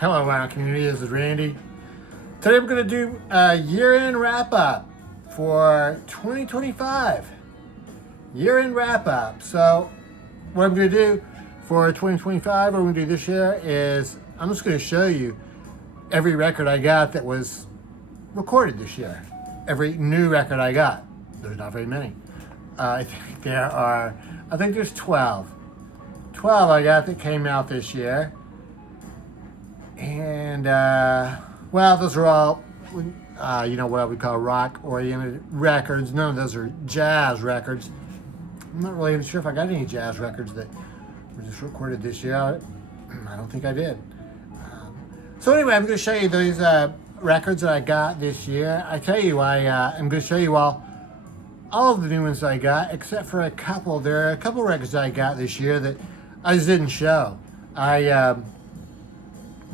Hello, Wild Community. This is Randy. Today we're going to do a year-end wrap-up for 2025. Year-end wrap-up. So what I'm going to do for 2025, what we're going to do this year is I'm just going to show you every record I got that was recorded this year. Every new record I got. There's not very many. I think there's 12. 12 I got that came out this year. And, well, those are all, what we call rock-oriented records. None of those are jazz records. I'm not really even sure if I got any jazz records that were just recorded this year. I don't think I did. So anyway, I'm going to show you these records that I got this year. I tell you, I'm going to show you all of the new ones I got, except for a couple. There are a couple records I got this year that I just didn't show.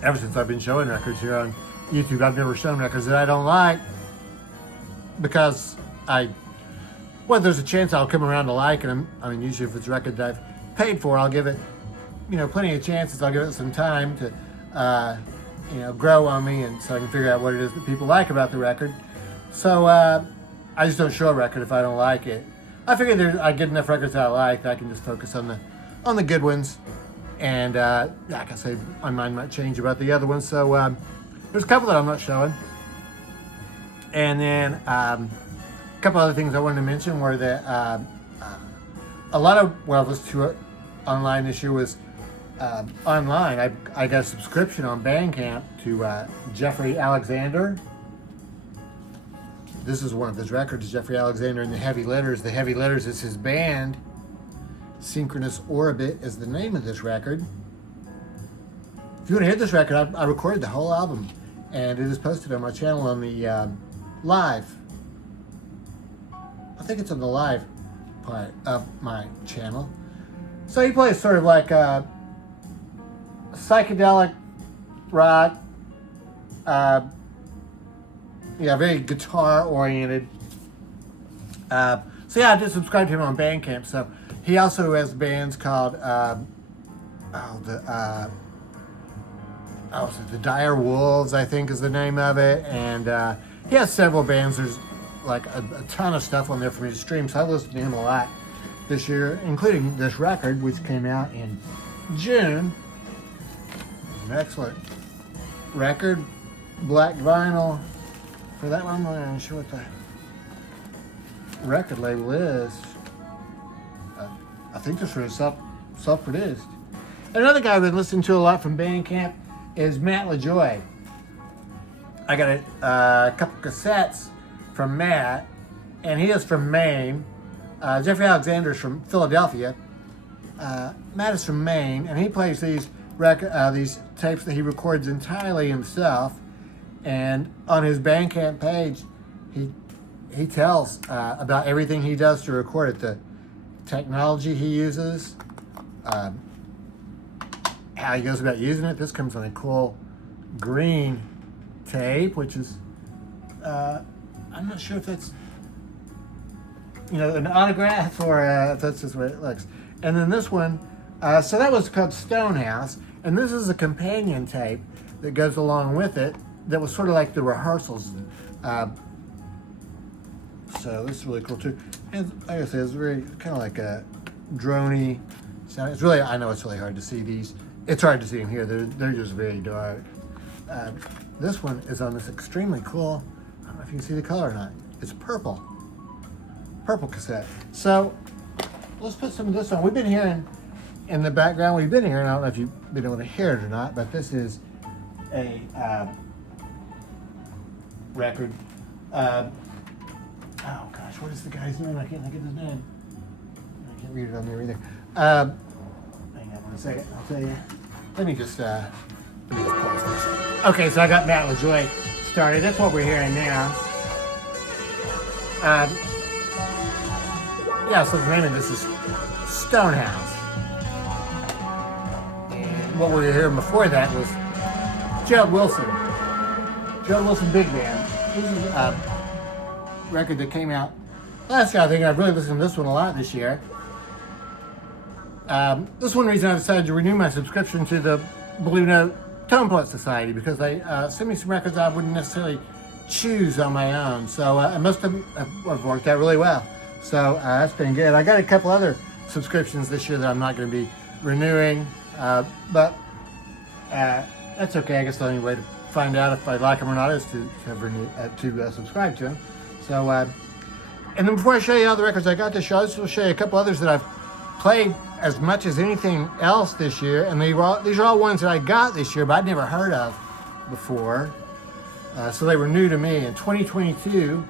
Ever since I've been showing records here on YouTube, I've never shown records that I don't like because there's a chance I'll come around to liking them. I mean, usually if it's a record that I've paid for, I'll give it, plenty of chances. I'll give it some time to, grow on me, and so I can figure out what it is that people like about the record. So I just don't show a record if I don't like it. I figure I get enough records that I like that I can just focus on the good ones. And like I say, my mind might change about the other ones. So there's a couple that I'm not showing. And then a couple other things I wanted to mention were that this tour online this year was online. I got a subscription on Bandcamp to Jeffrey Alexander. This is one of his records, Jeffrey Alexander and the Heavy Letters. The Heavy Letters is his band. Synchronous Orbit is the name of this record. If you want to hear this record, I recorded the whole album, and it is posted on my channel on the live. I think it's on the live part of my channel. So he plays sort of like psychedelic rock, very guitar oriented. I just subscribed to him on Bandcamp. So he also has bands called the Dire Wolves, I think is the name of it, and he has several bands. There's like a ton of stuff on there for me to stream, so I listened to him a lot this year, including this record, which came out in June. An excellent record, black vinyl. For that one, I'm not even sure what the record label is. I think this was self-produced. Another guy I've been listening to a lot from Bandcamp is Matt LaJoy. I got a couple cassettes from Matt, and he is from Maine. Jeffrey Alexander is from Philadelphia. Matt is from Maine, and he plays these tapes that he records entirely himself. And on his Bandcamp page, he tells about everything he does to record it, the technology he uses, how he goes about using it. This comes on a cool green tape, which is, I'm not sure if that's, an autograph or if that's just what it looks. And then this one, so that was called Stonehouse, and this is a companion tape that goes along with it that was sort of like the rehearsals. So this is really cool too. And like I said, it's very kind of like a droney sound. It's really, I know it's really hard to see these. It's hard to see them here. They're just very dark. This one is on this extremely cool, I don't know if you can see the color or not. It's purple cassette. So let's put some of this on. We've been hearing in the background, I don't know if you've been able to hear it or not, but this is a record. Oh gosh, what is the guy's name? I can't think of his name. I can't read it on there either. Hang on one second, I'll tell you. Let me just pause this. Okay, so I got Matt LaJoy started. That's what we're hearing now. So the name of this is Stonehouse. And what we were hearing before that was Gerald Wilson Big Band. This is a record that came out last year. I think I've really listened to this one a lot this year. This is one reason I decided to renew my subscription to the Blue Note Tone Poet Society, because they sent me some records I wouldn't necessarily choose on my own. So it must have worked out really well. So that's been good. I got a couple other subscriptions this year that I'm not going to be renewing, but that's okay. I guess the only way to find out if I like them or not is to subscribe to them. So, and then before I show you all the records I got this year, I just will show you a couple others that I've played as much as anything else this year, and these are all ones that I got this year, but I'd never heard of before. So they were new to me. In 2022,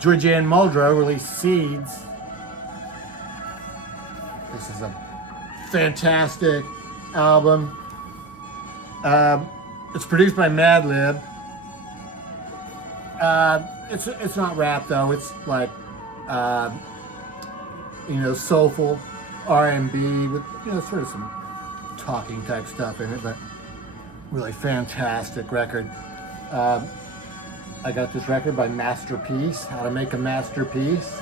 Georgianne Muldrow released Seeds. This is a fantastic album. It's produced by Madlib. It's not rap though. It's like soulful R&B with sort of some talking type stuff in it, but really fantastic record. I got this record by Masterpiece, How to Make a Masterpiece.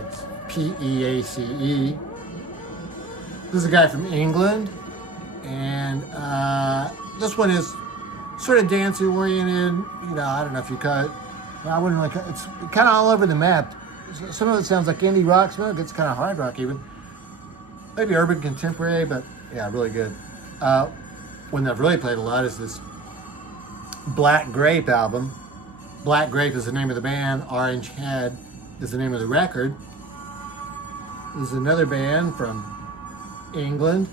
It's P-E-A-C-E. This is a guy from England, and this one is sort of dancing oriented. I don't know if you call it. I wouldn't like. It's kind of all over the map. Some of it sounds like indie rock, some of it's kind of hard rock even. Maybe urban contemporary, but yeah, really good. One that I've really played a lot is this Black Grape album. Black Grape is the name of the band. Orange Head is the name of the record. This is another band from England.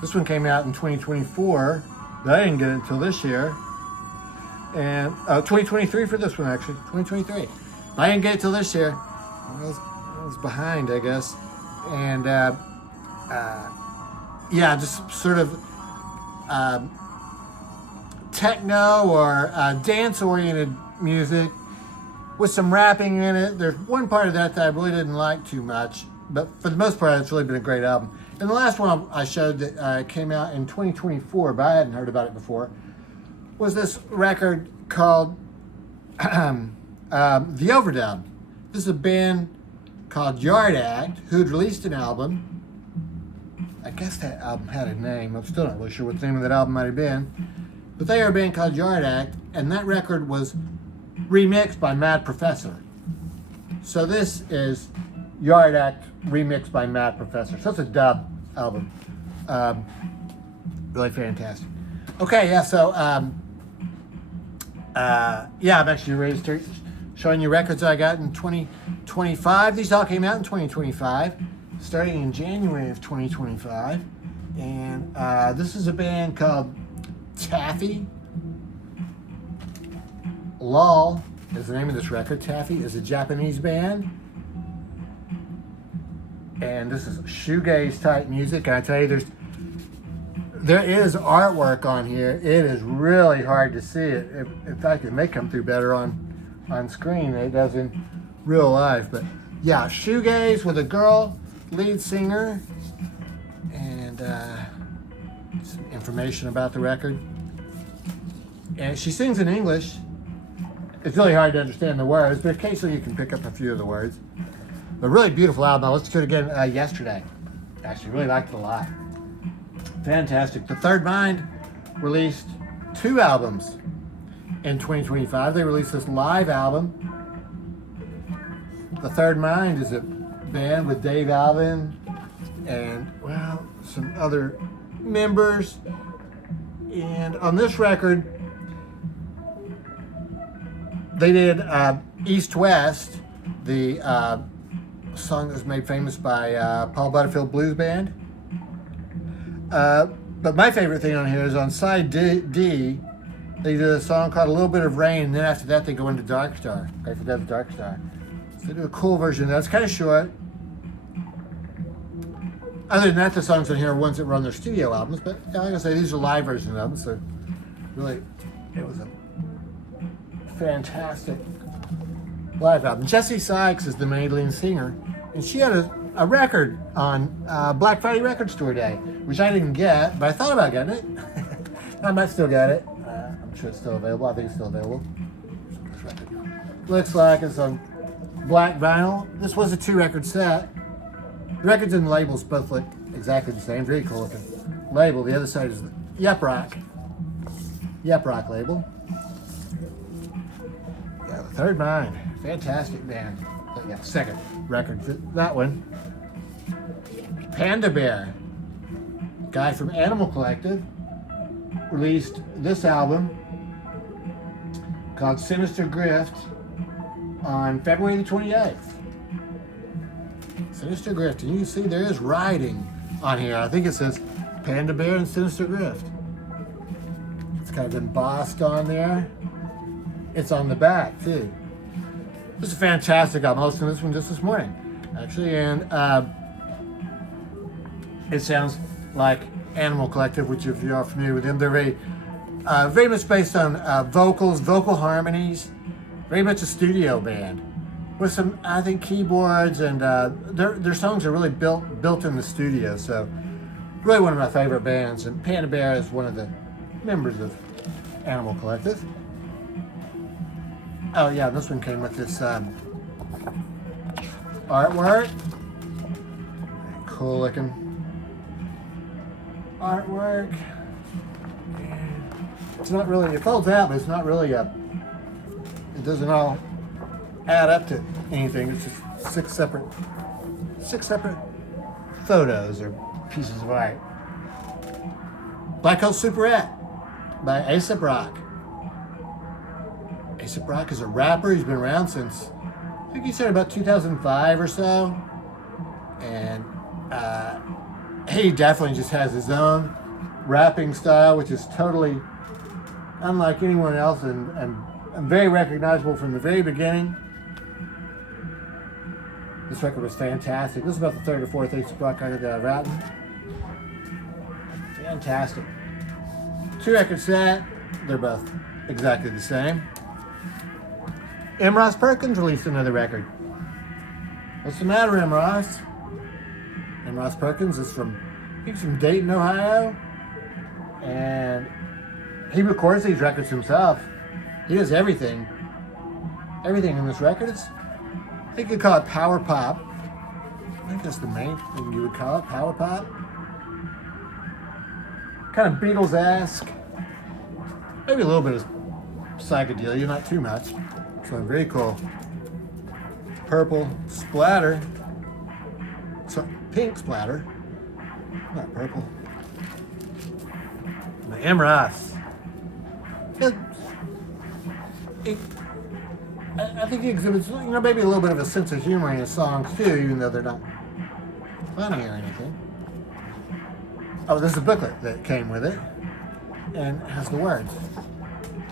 This one came out in 2024, but I didn't get it until this year. And 2023 for this one, actually. 2023. But I didn't get it till this year. I was behind, I guess. And just sort of techno or dance-oriented music with some rapping in it. There's one part of that I really didn't like too much, but for the most part, it's really been a great album. And the last one I showed that came out in 2024, but I hadn't heard about it before, was this record called The Overdub. This is a band called Yard Act who had released an album. I guess that album had a name. I'm still not really sure what the name of that album might have been. But they are a band called Yard Act, and that record was remixed by Mad Professor. So this is Yard Act remixed by Mad Professor. So it's a dub album. Really fantastic. Okay, yeah, so I'm actually ready to start showing you records I got in 2025. These all came out in 2025, starting in January of 2025. And this is a band called Taffy. LOL is the name of this record. Taffy is a Japanese band. And this is shoegaze type music. And I tell you, there is artwork on here. It is really hard to see it. In fact, it may come through better on screen than it does in real life. But yeah, shoegaze with a girl lead singer. And some information about the record. And she sings in English. It's really hard to understand the words, but occasionally you can pick up a few of the words. But really beautiful album. I listened to it again yesterday. Actually, really liked it a lot. Fantastic. The Third Mind released 2 albums in 2025. They released this live album. The Third Mind is a band with Dave Alvin and, some other members. And on this record, they did East West, the song that was made famous by Paul Butterfield Blues Band. But my favorite thing on here is on side D, they did a song called A Little Bit of Rain, and then after that they go into Dark Star. After that's Dark Star. So they do a cool version of that. It's kind of short. Other than that, the songs on here are ones that were on their studio albums, but like I say, these are live versions of them, so really, it was a fantastic live album. Jessie Sykes is the main lead singer, and she had a record on Black Friday Record Store Day, which I didn't get, but I thought about getting it. I might still get it. I'm sure it's still available. I think it's still available. Looks like it's on black vinyl. This was a 2-record set. The records and the labels both look exactly the same. Very cool looking. label. The other side is the Yep Rock label. Yeah, the Third Mind, fantastic band. Yeah, second record, that one. Panda Bear, guy from Animal Collective, released this album called Sinister Grift on February the 28th. Sinister Grift, and you can see there is writing on here. I think it says Panda Bear and Sinister Grift. It's kind of embossed on there. It's on the back too. This is a fantastic album. I listened to this one just this morning, actually, and it sounds like Animal Collective, which if you are familiar with them, they're very much based on vocals, vocal harmonies, very much a studio band with some, I think, keyboards, and their songs are really built in the studio. So, really one of my favorite bands. And Panda Bear is one of the members of Animal Collective. Oh yeah, this one came with this artwork. Very cool looking artwork. It's not really, it folds out, but it's not really it doesn't all add up to anything. It's just six separate photos or pieces of art. Black Hole Superette by A$AP Rock. A$AP Rock is a rapper. He's been around since, I think he started about 2005 or so. And he definitely just has his own rapping style, which is totally unlike anyone else and very recognizable from the very beginning. This record was fantastic. This is about the third or fourth A$AP Rock record that I've written. Fantastic. 2-record set. They're both exactly the same. M. Ross Perkins released another record. What's the matter, M. Ross? M. Ross Perkins is from Dayton, Ohio. And he records these records himself. He does everything. Everything in this record. I think you'd call it power pop. I think that's the main thing you would call it, power pop. Kind of Beatles-esque. Maybe a little bit of psychedelia, not too much. So very cool. Purple splatter. So pink splatter. Not purple. But M. Ross. I think he exhibits, maybe a little bit of a sense of humor in his songs too, even though they're not funny or anything. Oh, there's a booklet that came with it, and it has the words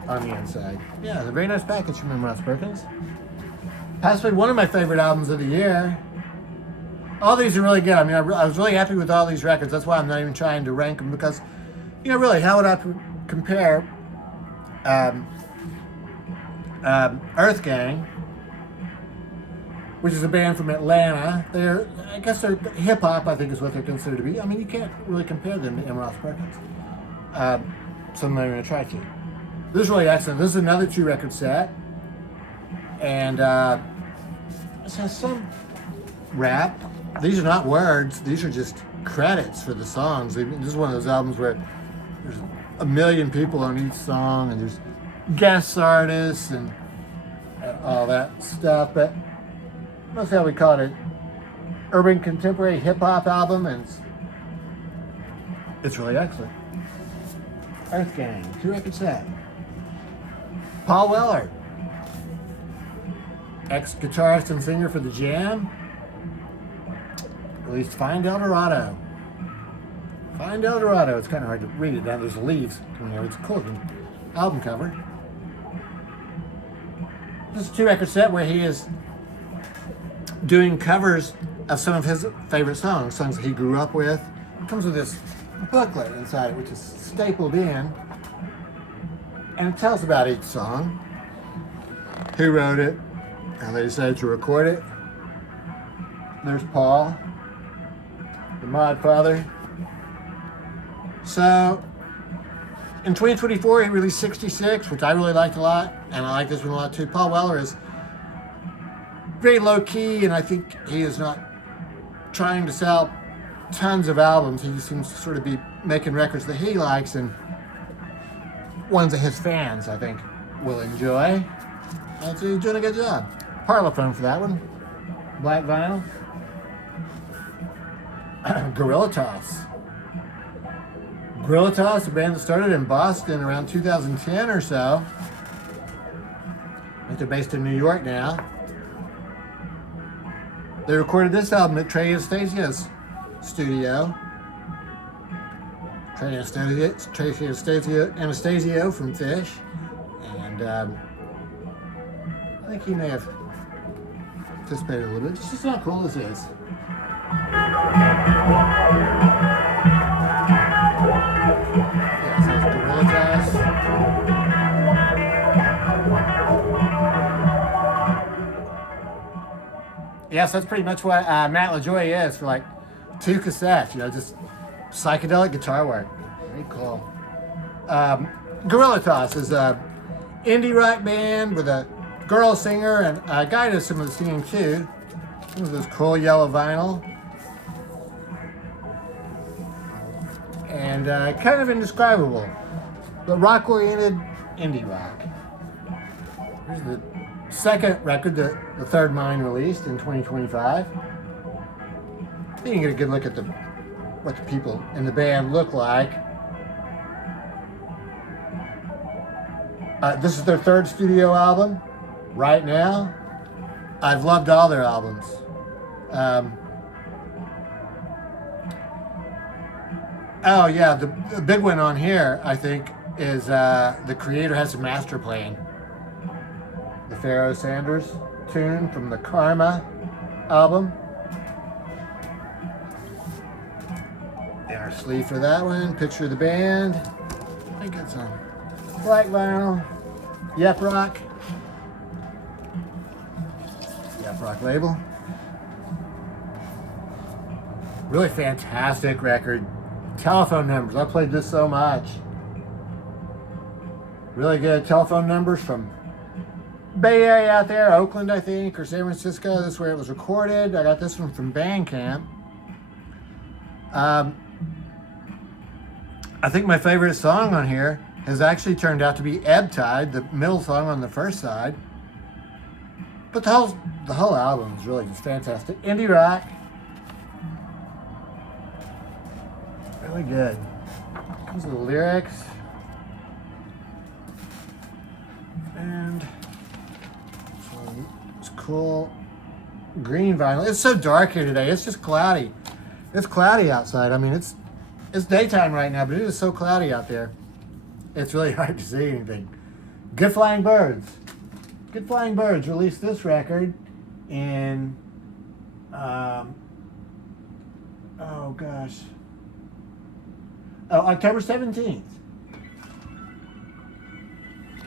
on the inside. Yeah, it's a very nice package from M. Ross Perkins. Possibly one of my favorite albums of the year. All these are really good. I mean, I was really happy with all these records. That's why I'm not even trying to rank them, because, really, how would I compare Earth Gang, which is a band from Atlanta? I guess they're hip hop, I think is what they're considered to be. I mean, you can't really compare them to M. Ross Perkins. So I'm not going to try to. This is really excellent. This is another 2-record set. And this has some rap. These are not words. These are just credits for the songs. This is one of those albums where there's a million people on each song, and there's guest artists and all that stuff. But that's how we call it, urban contemporary hip hop album, and it's really excellent. Earth Gang, 2-record set. Paul Weller, ex-guitarist and singer for The Jam, released Find El Dorado. Find El Dorado. It's kind of hard to read it down. There's leaves coming out. It's a cool album cover. This is a 2-record set where he is doing covers of some of his favorite songs that he grew up with. It comes with this booklet inside it, which is stapled in, and it tells about each song, who wrote it, how they decided to record it. There's Paul, the Mod Father. So, in 2024, he released 66, which I really liked a lot, and I like this one a lot too. Paul Weller is very low key, and I think he is not trying to sell tons of albums. He seems to sort of be making records that he likes and ones that his fans, I think, will enjoy. And so he's doing a good job. Parlophone for that one. Black vinyl. Gorilla Toss. Gorilla Toss, a band that started in Boston around 2010 or so. But they're based in New York now. They recorded this album at Trey Anastasio's studio. Trey Anastasio from Fish. And I think he may have participated a little bit. It's just how cool this is. Yeah, so it's Gorilla Toss. Yes, that's pretty much what Matt LaJoie is for like 2 cassettes, you know, just psychedelic guitar work. Very cool. Gorilla Toss is a indie rock band with a girl singer and a guy does some of the singing too. Some of this cool yellow vinyl. And kind of indescribable, but rock-oriented indie rock. Here's the second record, the third mine released in 2025. You can get a good look at what the people in the band look like. This is their third studio album right now. I've loved all their albums. Oh yeah, the big one on here, I think, is The Creator Has a Master Plan. The Pharoah Sanders tune from the Karma album. Inner sleeve for that one. Picture of the band. I think it's on black vinyl. Yep Rock. Yep Rock label. Really fantastic record. Telephone numbers. I played this so much. Really good telephone numbers from Bay Area out there, Oakland, I think, or San Francisco. That's where it was recorded. I got this one from Bandcamp. I think my favorite song on here has actually turned out to be Ebb Tide, the middle song on the first side. But the whole album is really just fantastic. Indie rock. Really good. Comes with the lyrics. And it's cool green vinyl. It's so dark here today. It's just cloudy. It's cloudy outside. I mean, it's daytime right now, but it is so cloudy out there. It's really hard to see anything. Good Flying Birds. Good Flying Birds released this record in, October 17th.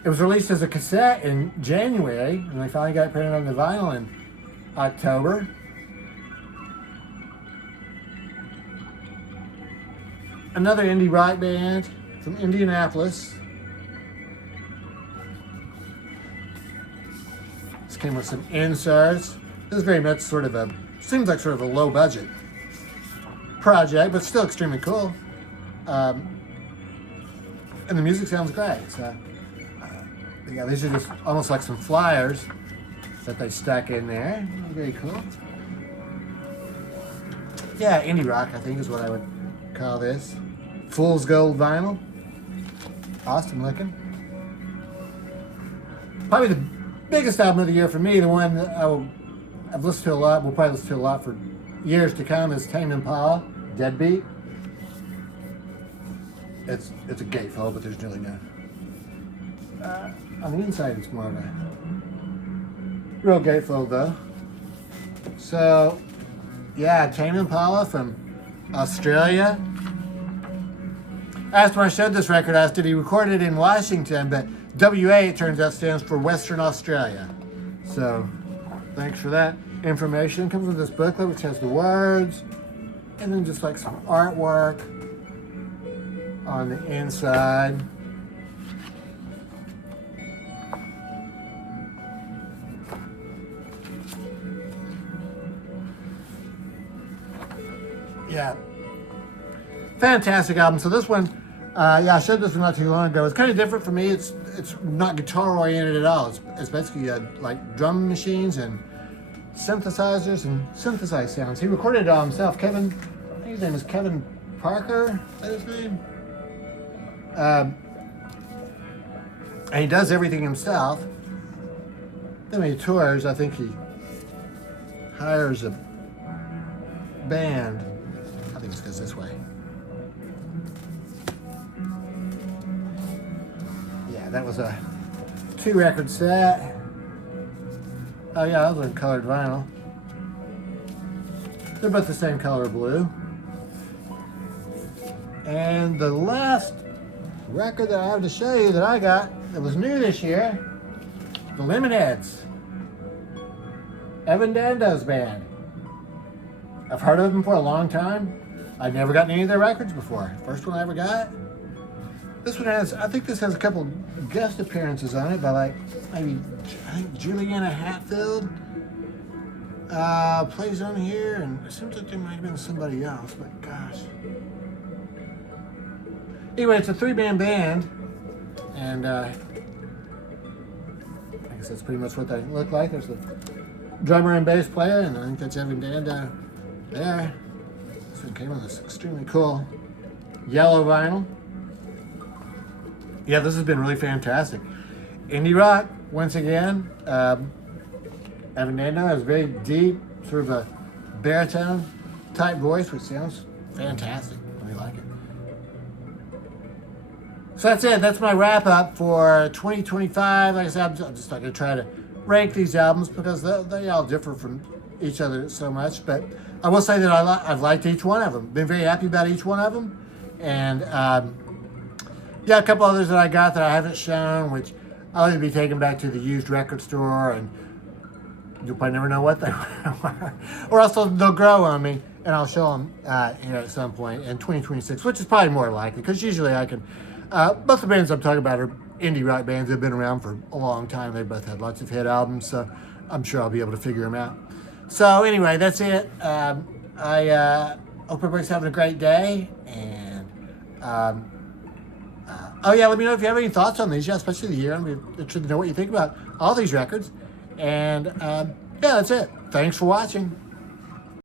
It was released as a cassette in January, and they finally got it printed on the vinyl in October. Another indie rock band from Indianapolis. This came with some inserts. This is very much seems like sort of a low budget project, but still extremely cool. And the music sounds great. So, yeah, these are just almost like some flyers that they stuck in there. Very cool. Yeah, indie rock, I think, is what I would call this. Fool's Gold vinyl. Awesome looking. Probably the biggest album of the year for me, the one that I've listened to a lot, we'll probably listen to a lot for years to come, is Tame Impala, Deadbeat. It's a gatefold, but there's really no. On the inside, it's more of a real gatefold, though. So, yeah, Tame Impala from Australia. I asked when I showed this record, I asked, did he record it in Washington? But WA, it turns out, stands for Western Australia. So, thanks for that information. It comes with this booklet, which has the words, and then just like some artwork on the inside. Yeah. Fantastic album. So this one, yeah, I showed this one not too long ago. It's kind of different for me. It's not guitar oriented at all. It's basically like drum machines and synthesizers and synthesized sounds. He recorded it all himself. Kevin, I think his name is Kevin Parker. Is that his name? And he does everything himself. Then when he tours, I think he hires a band. I think it goes this way. Yeah, that was a 2-record set. Oh yeah, those are colored vinyl. They're both the same color blue. And the last record that I have to show you that I got that was new this year, the Lemonheads, Evan Dando's band. I've heard of them for a long time. I've never gotten any of their records before. First one I ever got. This one has, I think this has a couple guest appearances on it by like, maybe, I think Juliana Hatfield plays on here, and it seems like there might have been somebody else, but gosh. Anyway, it's a 3-man band, and I guess that's pretty much what they look like. There's the drummer and bass player, and I think that's Evan Dando there. This one came on this extremely cool yellow vinyl. Yeah, this has been really fantastic. Indie rock, once again. Evan Dando has a very deep, sort of a baritone type voice, which sounds fantastic. I really like it. So that's it. That's my wrap up for 2025. Like I said, I'm just not going to try to rank these albums because they all differ from each other so much. But I will say that I've liked each one of them. Been very happy about each one of them. And yeah, a couple others that I got that I haven't shown, which I'll either be taking back to the used record store, and you'll probably never know what they were, or else they'll grow on me, and I'll show them at some point in 2026, which is probably more likely, because usually I can. Both the bands I'm talking about are indie rock bands that have been around for a long time. They both had lots of hit albums, so I'm sure I'll be able to figure them out. So anyway, that's it. I hope everybody's having a great day, and oh yeah, let me know if you have any thoughts on these, yeah, especially the year. I'm interested to know what you think about all these records. And yeah, that's it. Thanks for watching.